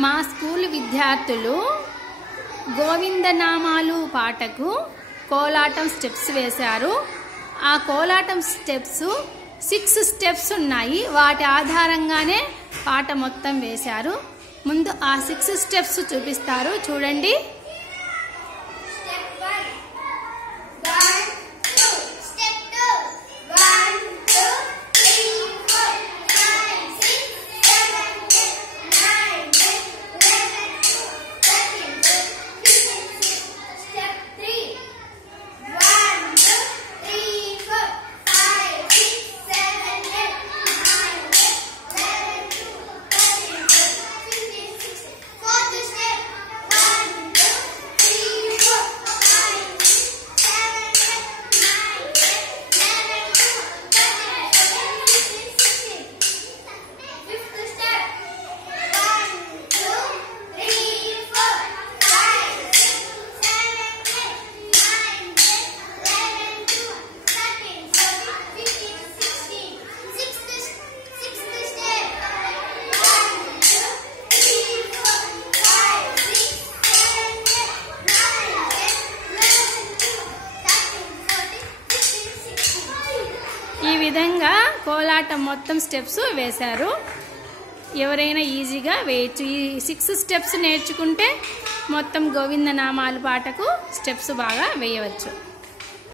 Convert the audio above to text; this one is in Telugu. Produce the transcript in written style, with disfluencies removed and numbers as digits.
మా స్కూల్ విద్యార్థులు గోవిందనామాలు పాటకు కోలాటం స్టెప్స్ వేశారు. ఆ కోలాటం స్టెప్స్ 6 స్టెప్స్ ఉన్నాయి. వాటి ఆధారంగానే పాట మొత్తం వేశారు. ముందు ఆ 6 స్టెప్స్ చూపిస్తారు, చూడండి. ఈ విధంగా కోలాటం మొత్తం స్టెప్స్ వేశారు. ఎవరైనా ఈజీగా వేయచ్చు. ఈ 6 స్టెప్స్ నేర్చుకుంటే మొత్తం గోవిందనామాల పాటకు స్టెప్స్ బాగా వేయవచ్చు.